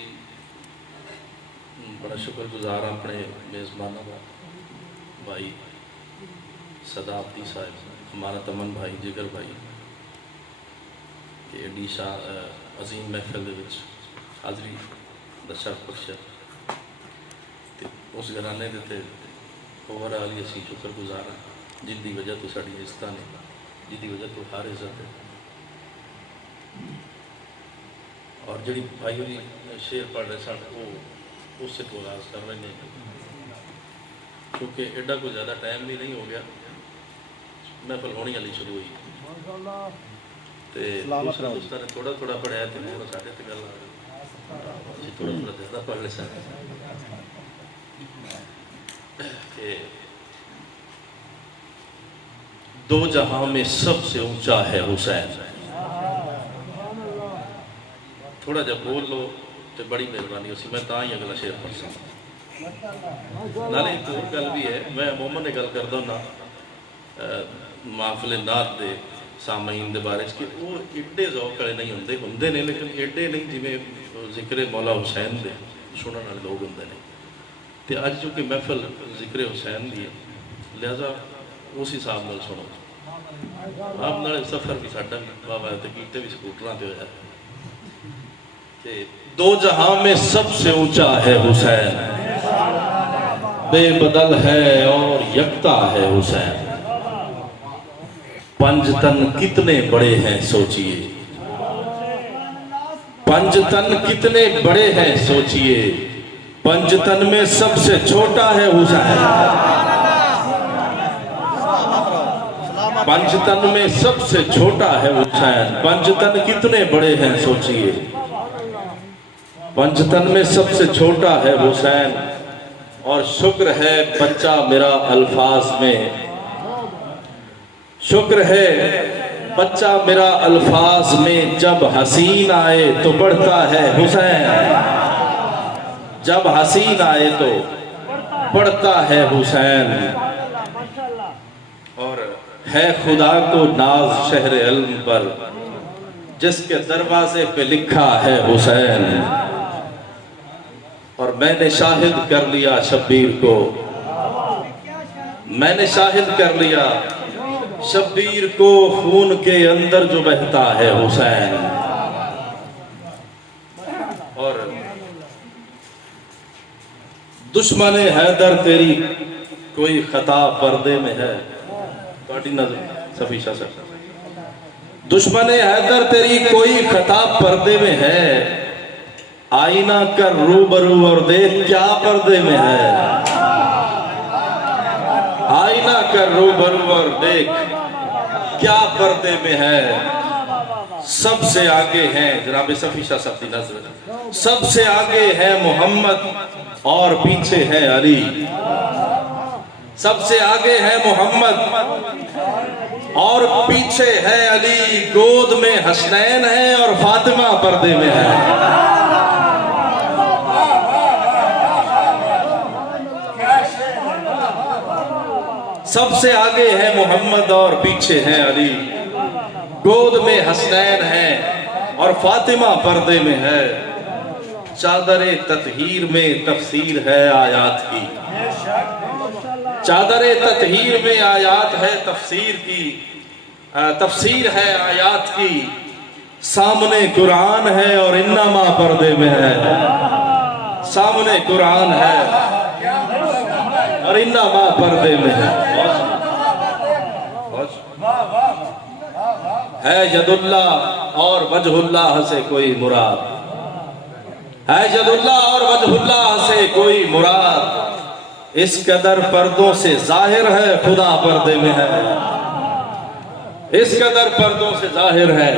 जी बड़ा शुक्रगुजार अपने मेज़बानों का, भाई सदाब्दी साहब, हमारा तमन भाई, जिगर भाई कि एडी अजीम महफिल दे विच हाज़री दा शर्फ बख्शा ते उस घराने दे ते ओवरऑल ही असीं शुक्रगुजार हाँ जिंदी वजह तो साड़ी इज्जत ने, जिंदी वजह तो हर इज्जत है। और जी भाई होरी शेर पढ़ रहे सन वो उससे तो आगाज कर रहे हैं क्योंकि एडा कोई ज़्यादा टाइम भी नहीं हो गया, महफिल होनी वाली शुरू हुई तो दूसरा दोस्तों ने थोड़ा थोड़ा पढ़ाया तो वो साढ़े तो गल थोड़ा थोड़ा ज़्यादा पढ़ ले सन। दो जहां में सबसे ऊंचा है हुसैन, थोड़ा जब बोल लो तो बड़ी मेहरबानी उसी मैं ता ही अगला शेर पढ़ सकता। नाले एक और गल भी है, मैं मोमन ने गल करता हूँ ना माफिल नात दे सामीन दे बारे कि वो एडे जौक वाले नहीं होंगे, होंगे ने लेकिन एडे नहीं जिमें जिक्र मौला हुसैन दे सुनने वाले लोग होंगे ने। तो अज चूँकि महफिल जिक्र हुसैन की है लिहाजा उस हिसाब नाल सुनो। आप नाले सफ़र भी साडा भी बाबा तो कीते भी स्कूटरां ते होया। दो जहां में सबसे ऊंचा है हुसैन, बेबदल है और यकता है हुसैन। पंजतन कितने बड़े हैं सोचिए, पंजतन कितने बड़े हैं सोचिए, पंजतन में सबसे छोटा है हुसैन। पंजतन में सबसे छोटा है हुसैन, पंजतन कितने बड़े हैं सोचिए, पंजतन में सबसे छोटा है हुसैन। और शुक्र है बच्चा मेरा अल्फाज में, शुक्र है बच्चा मेरा अल्फाज में, जब हसीन आए तो बढ़ता है हुसैन, जब हसीन आए तो बढ़ता है हुसैन। और है खुदा को नाज शहर इल्म पर, जिसके दरवाजे पे लिखा है हुसैन। और मैंने शाहिद कर लिया शब्बीर को, मैंने शाहिद कर लिया शब्बीर को, खून के अंदर जो बहता है हुसैन। और दुश्मन हैदर तेरी कोई खता पर्दे में है, सफीशा सर, दुश्मन हैदर तेरी कोई खता पर्दे में है, आईना कर रूबरू और देख क्या पर्दे में है, आईना कर रूबरू और देख क्या पर्दे में है। सबसे आगे हैं जनाब सफीशा सफ्ती नजर, सबसे आगे है मोहम्मद और पीछे है अली, सबसे आगे है मोहम्मद और पीछे है अली, गोद में हसनैन है और फातिमा पर्दे में है। सबसे आगे है मोहम्मद और पीछे है अली, गोद में हसनैन है और फातिमा पर्दे में है। चादरे ततहीर में तफसीर है आयात की, चादरे ततहीर में आयात है तफसीर की, तफसीर है आयात की। सामने कुरान है और इन्नमा पर्दे में है, सामने कुरान है और इन्नमा पर्दे में है। यदुल्लाह और वजहुल्लाह से कोई मुराद, है यदुल्लाह और वजहुल्लाह से कोई मुराद, इस कदर पर्दों से जाहिर है खुदा पर्दे में है, इस कदर पर्दों से जाहिर है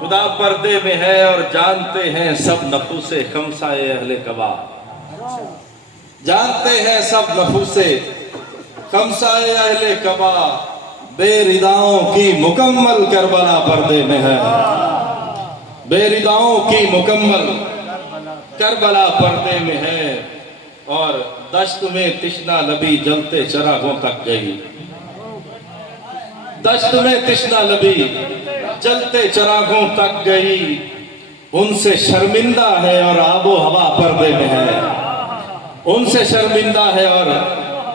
खुदा पर्दे में है। और जानते हैं सब नफूसे खमसाए अहले कबा, जानते हैं सब नफूसे खमसाए अहले कबा, बेरिदाओं की मुकम्मल करबला पर्दे में है, बेरिदाओं की मुकम्मल करबला पर्दे में है। और दश्त में तिश्ना नबी जलते चरागों तक गई, दश्त में तिश्ना नबी जलते चरागों तक गई, उनसे शर्मिंदा है और आबो हवा पर्दे में है, उनसे शर्मिंदा है और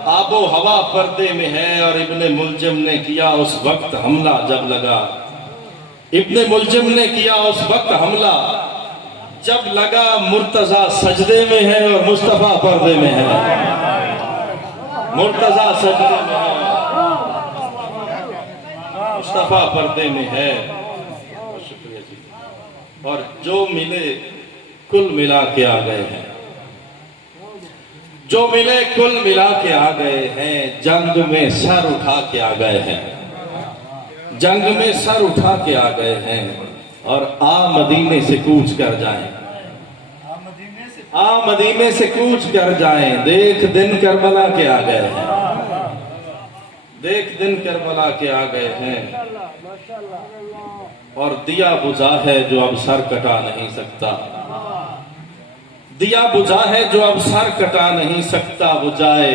आबो हवा पर्दे में है। और इब्ने मुलजिम ने किया उस वक्त हमला जब लगा, इब्ने मुलजिम ने किया उस वक्त हमला जब लगा, मुर्तजा सजदे में है और मुस्तफा पर्दे में है, मुर्तजा सजदे में है, मुस्तफा पर्दे में है। शुक्रिया जी। और जो मिले कुल मिला के आ गए हैं, जो मिले कुल मिला के आ गए हैं, जंग में सर उठा के आ गए हैं, जंग में सर उठा के आ गए हैं। और आ मदीने से कूच कर जाएं, आ मदीने से कूच कर जाएं, देख दिन करबला के आ गए हैं, देख दिन करबला के आ गए हैं। और दिया बुझा है जो अब सर कटा नहीं सकता, दिया बुझा है जो अब सर कटा नहीं सकता, बुझाए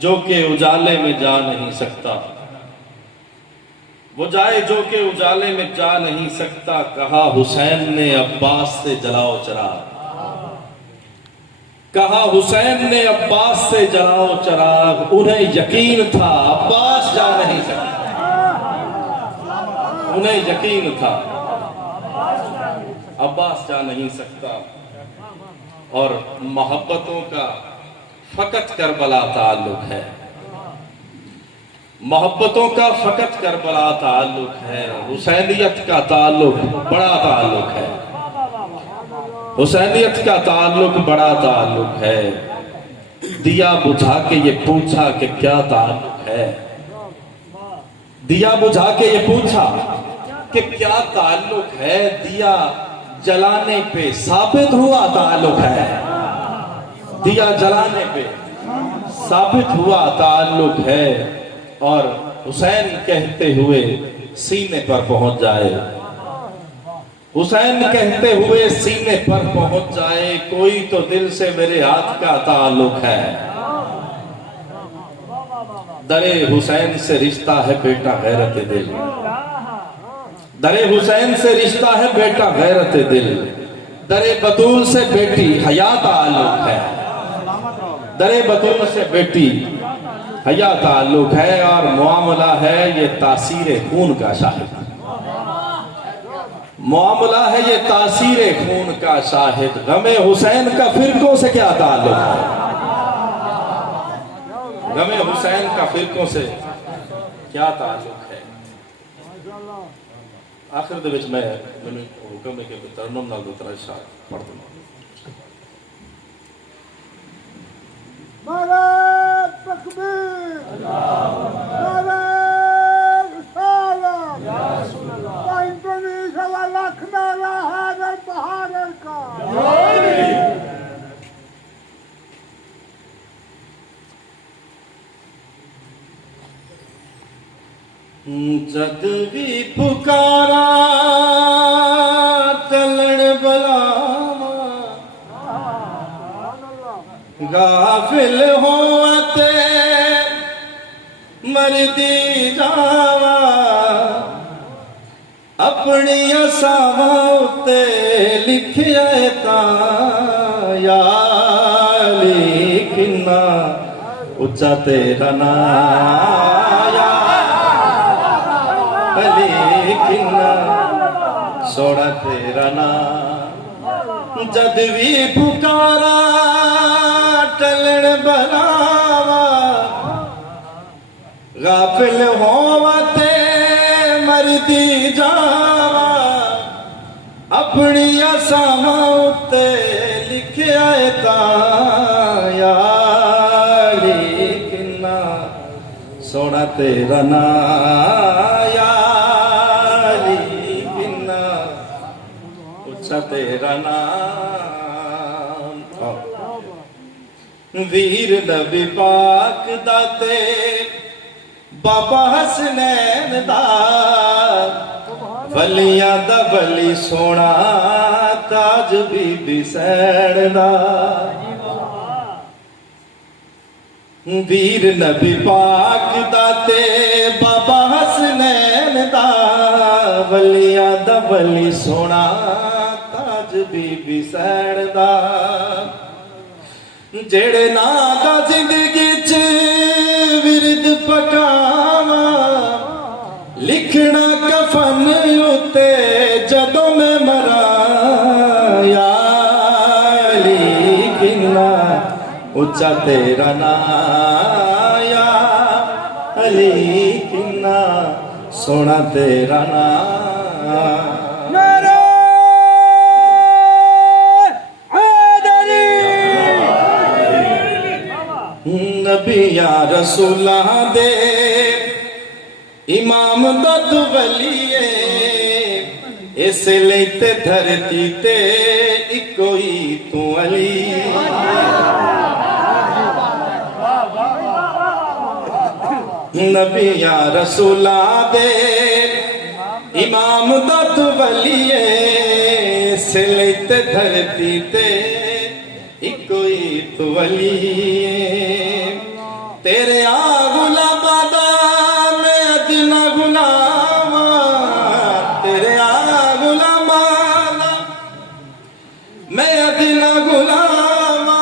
जो के उजाले में जा नहीं सकता, बुझाए जो के उजाले में जा नहीं सकता। कहा हुसैन ने अब्बास से जलाओ चिराग, कहा हुसैन ने अब्बास से जलाओ चिराग, उन्हें यकीन था अब्बास जा नहीं सकता, उन्हें यकीन था अब्बास जा नहीं सकता। और मोहब्बतों का फकत करबला ताल्लुक है, मोहब्बतों का फकत करबला ताल्लुक है, हुसैनियत का ताल्लुक बड़ा ताल्लुक है, हुसैनियत का ताल्लुक बड़ा ताल्लुक है। दिया बुझा के ये पूछा कि क्या ताल्लुक है, दिया बुझा के ये पूछा कि क्या ताल्लुक है, दिया जलाने पे साबित हुआ ताल्लुक है, दिया जलाने पे साबित हुआ ताल्लुक है। और हुसैन कहते हुए सीने पर पहुंच जाए, हुसैन कहते हुए सीने पर पहुंच जाए, कोई तो दिल से मेरे हाथ का ताल्लुक है, दरे हुसैन से रिश्ता है बेटा गैरत दिल, दरे हुसैन से रिश्ता है बेटा गैरत दिल, दरे बतूल से बेटी हया ताल्लुक है, दरे बतूल से बेटी हया ताल्लुक है। और मुआमला है ये तासीर खून का शाहिद, मुआमला है ये तासीर खून का शाहिद, गमे हुसैन का फिरकों से क्या ताल्लुक है, गमे हुसैन का फिरकों से क्या ताल्लुक है। आखिर दे विच मैं हुक्म है कि तरन्नुम नाल दूसरा शायर पढ़ दूंगा। नारे तकबीर, नारे रिसालत, इंडोनेशिया लाख नारा है बहार का। जद भी पुकारा तलड़ बलावा, गाफिल होते मरदी जावा, अपनी असावा उते लिखिया या लिखना उच्चा तेरा नाया, लिखना सोना तेरा नाम। जद भी पुकारा टलण बनावा, गाफिल होवते मरदी जावा, अपनी असामा उते लिखिया या लिखना सोना तेरा नाया, लिखना उच्चा तेरा नाम। वीर नबी पाक दाते बाबा हसनैन दा, वलियां दा वली सोना ताज बीबी सैन दा। वीर नबी पाक दाते बाबा हसनैन दा, वलियां दा वली सोना बीबी सैन दा जेड़े ना दा जिंदगी च विरद पकावा लिखना कफन उते जदों मैं मरा या अली किन्ना उच्चा तेरा नाम या अली किन्ना सोना तेरा नाम नबिया रसूलां दे इमाम दत वलीए इस लेते धरती ते इको ही तू अली नबिया रसूलां दे इमाम दत वलीए इस लेते धरती ते इको ही तू अली तेरे गुलाबा दा मैं अदना गुलामा तेरे गुलाबा दा मैं अदना गुलामा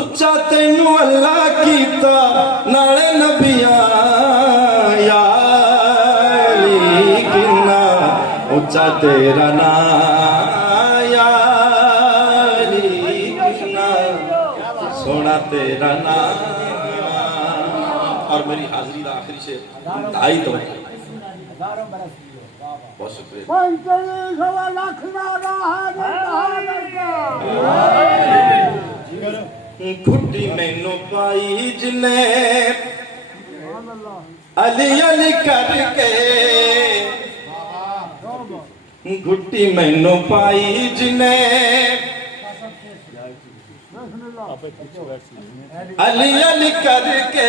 उच्चा तेनू अल्लाह कीता नाले नबिया या अली किन्ना उच्चा तेरा नाम या अली किन्ना सोना तेरा नाम और मेरी हाजिरी का आखिरी से ढाई तो बहुत शुक्रिया 45 लाख नारा हाजिर का घुट्टी मैनू पाई जिने अली अली करके घुट्टी मैनू पाई जिने अली अली करके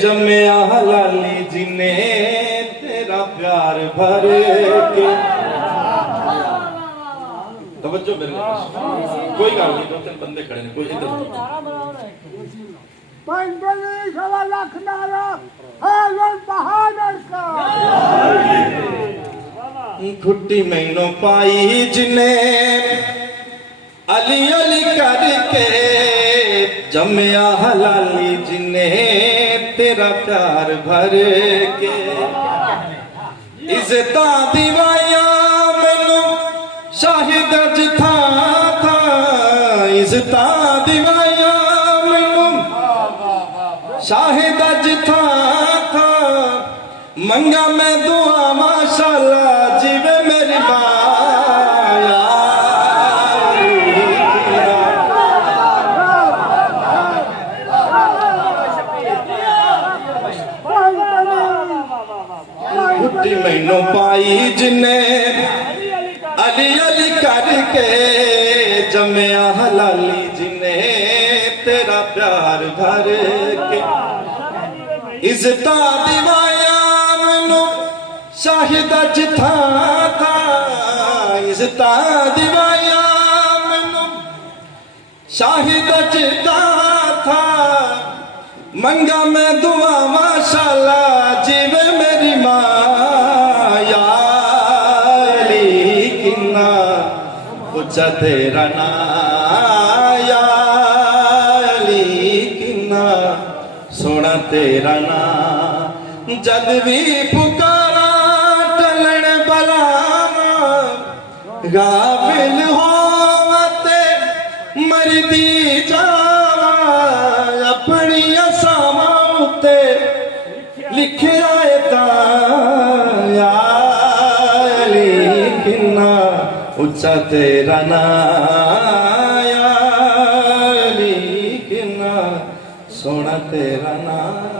जमया हलाली जिने तेरा प्यार भर के तवज्जो मेरे कोई गल नहीं दो तीन बंदे खड़े ने कोई इधर 45 लाख नारा हाजिर बहादुर का घुट्टी मैनू पाई जिने अली अली करके जमया हलाली जिने तेरा प्यार भर के इज्जता दिवाया मैनू शाहिद जिथा था इज्जता दिवाया मैनू शाहिद जिथा था मंगा मैं दुआ माशाअल्लाह जीवे मेरी बाया घुट्टी मैनू पाई जिने अली अली करके जमया हलाली जिने तेरा प्यार भर के इज्जता दिवाया मैनू शाहिद जिथा था इज्जता दिवाया मैनू शाहिद जिथा था मंगा मैं दुआ माशाअल्लाह जीवे मेरी माया अली किन्ना उच्चा तेरा नाम या अली किन्ना सोना तेरा नाम जद भी पुकारा टलन बलाना गाफिल होवते मरदी जावा अपनी असामा उते लिखिया या अली किन्ना उच्चा तेरा नाम या अली किन्ना सोना तेरा नाम